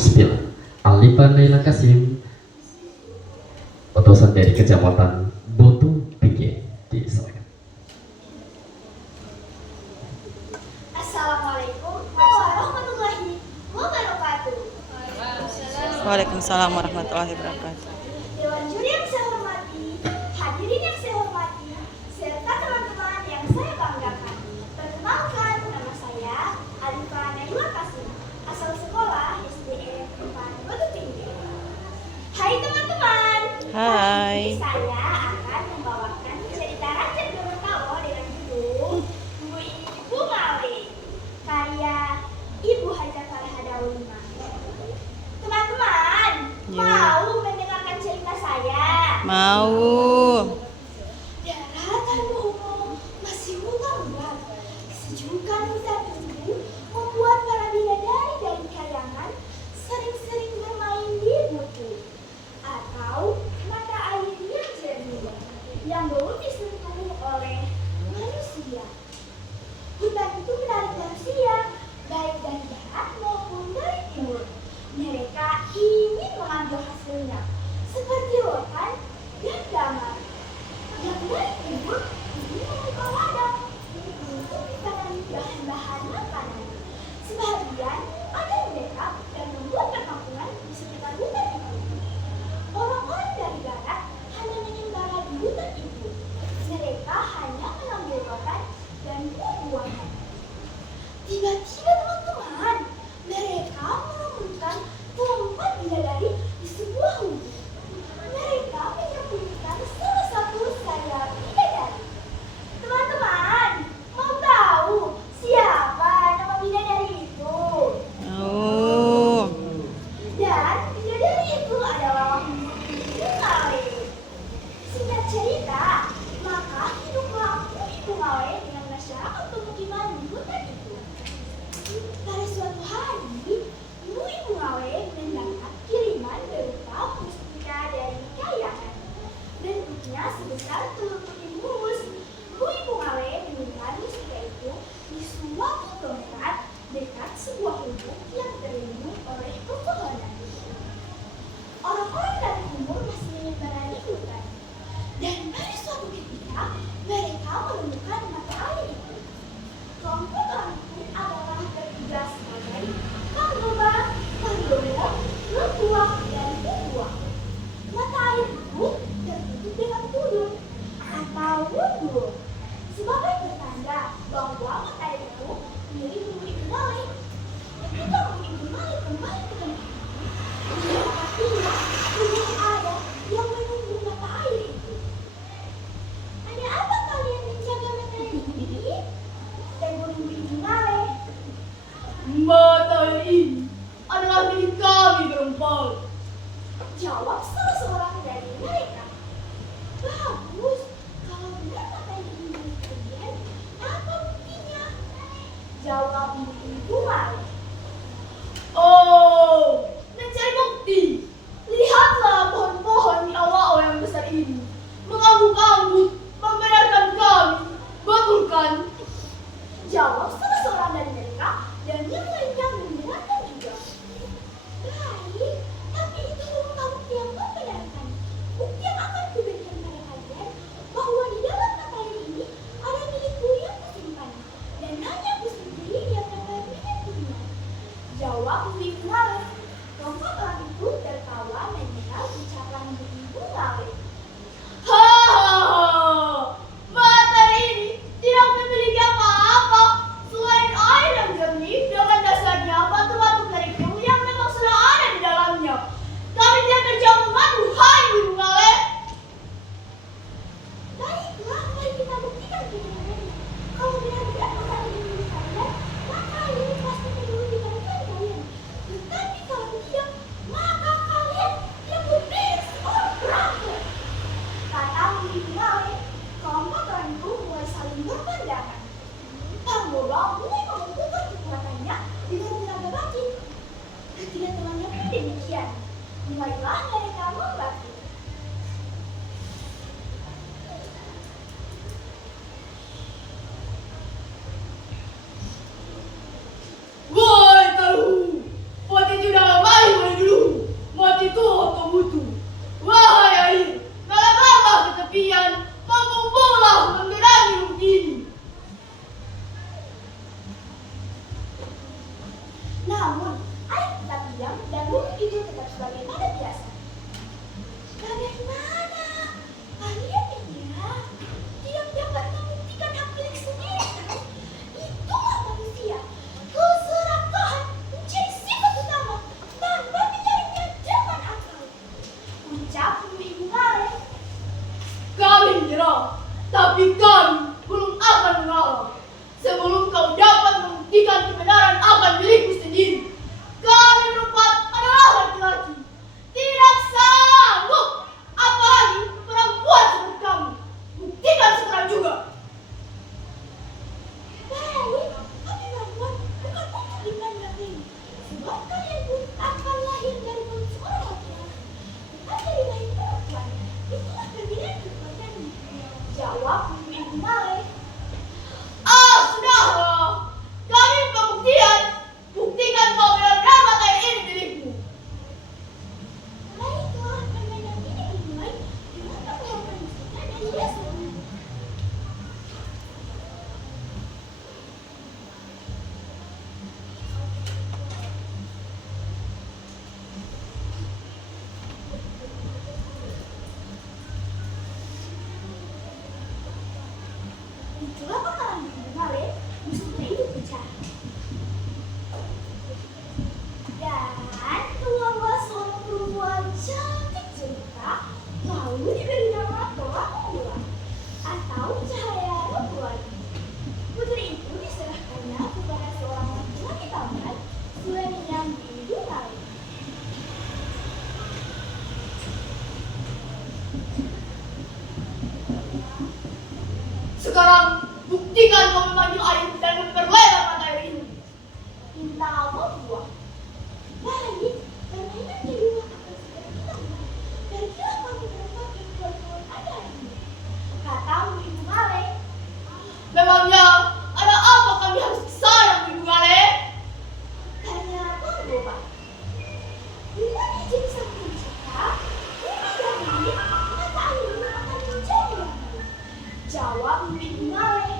09 Alifa Naila Kasim, utusan dari Kecamatan Botu Pike di Seragen. Assalamualaikum warahmatullahi wabarakatuh. Waalaikumsalam warahmatullahi wabarakatuh. Dewan juri yang saya hormati, hadirin yang saya hormati, serta teman-teman yang saya banggakan. Perkenalkan, nama saya Alifa Naila Kasim, asal sekolah SDN 4 Batu Tinggi. Hai teman-teman. Hai. Saya akan membawakan cerita Raja Gorontalo dengan judul Bu Ibu Male, karya Ibu Haja Farha Daulima. Teman-teman, Ya. mau mendengarkan cerita saya? Mau. Daratan Bohongo masih hutan-hutan. Kesejukan hutan itu membuat para bidadari dari kayangan sering-sering bermain di buku atau mata air yang jernih yang belum disentuh oleh manusia. Hutan itu menarik manusia, baik dari barat maupun dari timur. Mereka ingin mengambil hasilnya, seperti rotan dan damar. Yang dari timur ingin membuka ladang untuk ditanami bahan-bahan makanan. Sebagian ada yang mendekat dan membuat perkampungan di sekitar hutan itu. Orang-orang dari barat hanya mengembara di hutan itu. Mereka hanya mengambil rotan dan buah-buahan. Tiba-tiba teman-teman, mereka menemukan tempat bidadari di sebuah hutan. Mereka menyembunyikan salah satu sayap bidadari. Teman-teman, mau tahu siapa nama bidadari itu? Oh. Dan bidadari itu adalah Ibu Male. Singkat cerita, maka hiduplah Ibu Male dengan masyarakat pemukiman di hutan itu. Pada suatu hari, Ibu Male mendapat kiriman berupa mustika dari kayangan. Bentuknya sebesar telur putih mulus. Ibu Male menyimpan mustika itu di suatu tempat dekat sebuah gubuk yang terlindung oleh pepohonan. Orang-orang dari timur masih mengembara di hutan. Dan pada suatu ketika, mereka menemukan mata air itu. Kelompok orang itu adalah bertiga sebagai Kang Goba, Kang Domo, Lepuah, dan Buah. Mata air itu tertutup dengan tudung atau wudhu sebagai pertanda bahwa mata air itu milik Bu Ibu Male. Ketika Bu Ibu Male kembali ke tempat itu, dia dapatinya belum ada yang menunggu mata air itu. Ada apa kalian menjaga mata air ini? Tegur Bu Ibu Male. Mata air ini adalah milik kami berempat. Jawab salah seorang dari mereka. Bagus, kalau benar mata air ini milik kalian, apa buktinya? Jawab Bu Ibu Male. Oh, mencari bukti. Lihatlah pohon-pohon di awal yang besar ini. Mengangguk-angguk, membenarkan kami. Betul kan? Jawab salah seorang dari mereka dan yang lainnya membenarkan juga. Baik, tapi itu bukan bukti yang membenarkan. Bukti yang akan kuberikan pada kalian bahwa di dalam mata air ini ada milikku yang kusimpan dan hanya ku sendiri yang dapat menyebutnya. Jawab Bu Ibu Male. Kelompok orang itu tertawa mendengar ucapan Bu Ibu Male. Hahaha, mata air ini tidak memiliki apa-apa selain air yang jernih dengan dasarnya batu-batu kerikil yang memang sudah ada di dalamnya. Kami tidak berjauh mengadu, hai Ibu Male. Baiklah, mari kita buktikan kebenarannya. Kalau benar-benar mata air ini milik kalian, maka air ini pasti peduli dengan kalian. Tetapi kalau tidak, maka kalian yang berbeda seorang perampok. Kata Bu Ibu Male. Kelompok orang itu mulai saling berpandangan. Kang Goba mulai mengumpulkan kekuatannya dengan tenaga batin. Ketiga temannya pun demikian. Mulailah mereka membagi. Woi tahu, buat itu dalam air Lalu diberi nama Toa atau cahaya rohani. Putri itu diserahkannya kepada seorang laki-laki tampan, selain yang diidolai. Sekarang buktikan kau memanggil air dan memperlebar mata air ini. Minta apa buah? Baik, permainan di rumah akan segera hilang. Pergilah kamu mendapatkan buah-buah ada ini. Katamu Ibu Male. Memangnya ada apa kami harus sayang Ibu Male? Karena Bongo, Pak. Bila izin sang pencipta, bumi dan langit, mata airmu akan menjadi warna. Jawab Ibu Male.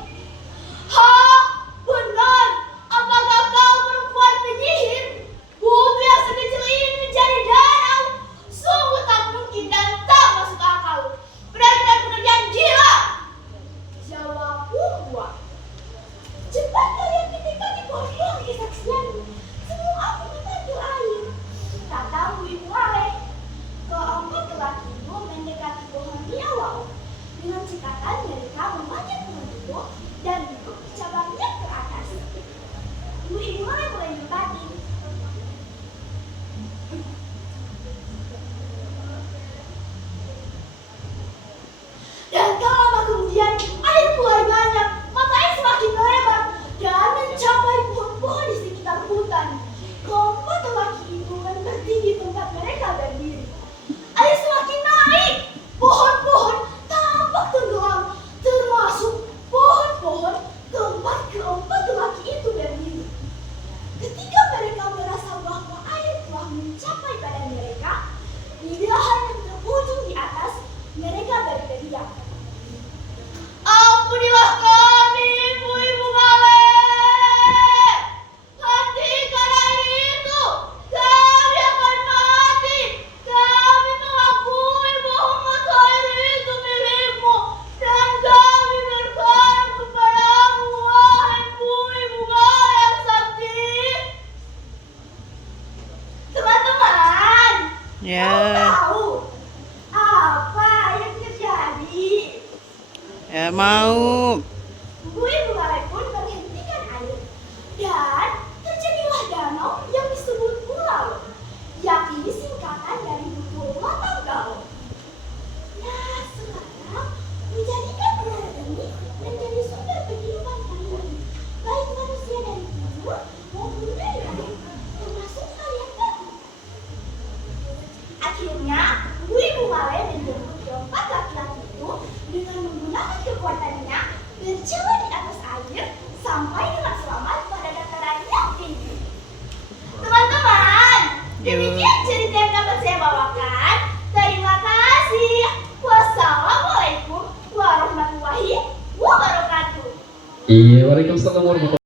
Hah? Benar? Apakah kau perempuan penyihir? Bumi yang sekecil ini menjadi danau. Sungguh tak mungkin dan tak masuk akal. Benar-benar pekerjaan gila. Jawab buah. Cepat kalian mendekati pohon yang kesaksianmu. Semua aku memanggil air. Katamu Ibu Male. Keempat lelaki itu mendekati pohon biawak. Dengan cekatan mereka memanjat pohon itu dan duduk di cabangnya ke atas. Ibu Male mulai mendekati. Dan tak lama kemudian air mulai banyak. Mata air semakin melebar dan mencapai pohon-pohon di sekitar hutan. Keempat lelaki itu berhenti di tempat mereka berdiri. Air semakin naik. Pohon-pohon tampak tenggelam, termasuk pohon-pohon tempat keempat lelaki itu berdiri. Ketika mereka merasa bahwa air telah mencapai badan mereka, di belahan yang terujung di atas, mereka berteriak. Ampunilah kami, Ibu Male. Hentikan air itu. Kami akan mati. Kami mengakui bahwa mata air itu milikmu. Dan kami berharap kepadamu, wahai Ibu Male yang sakti. Teman-teman, Ya. tahu apa yang terjadi? Ya mau. Ibu Male pun menghentikan air dan terjadilah danau yang disebut pulau, yakni singkatan dari Pulau Tanggal. Nah, sekarang menjadikan menara ini menjadi sumber kehidupan kalian, baik manusia dari timur maupun dari laut, termasuk kalian berdua. Akhirnya, Ibu Male menjemput keempat laki-laki itu dengan menggunakan kekuatannya berjalan di atas air sampai dengan selamat pada dataran yang tinggi. Teman-teman, demikian cerita yang dapat saya bawakan. Terima kasih. Wassalamualaikum warahmatullahi wabarakatuh. Iya, waalaikumsalam warahmatullahi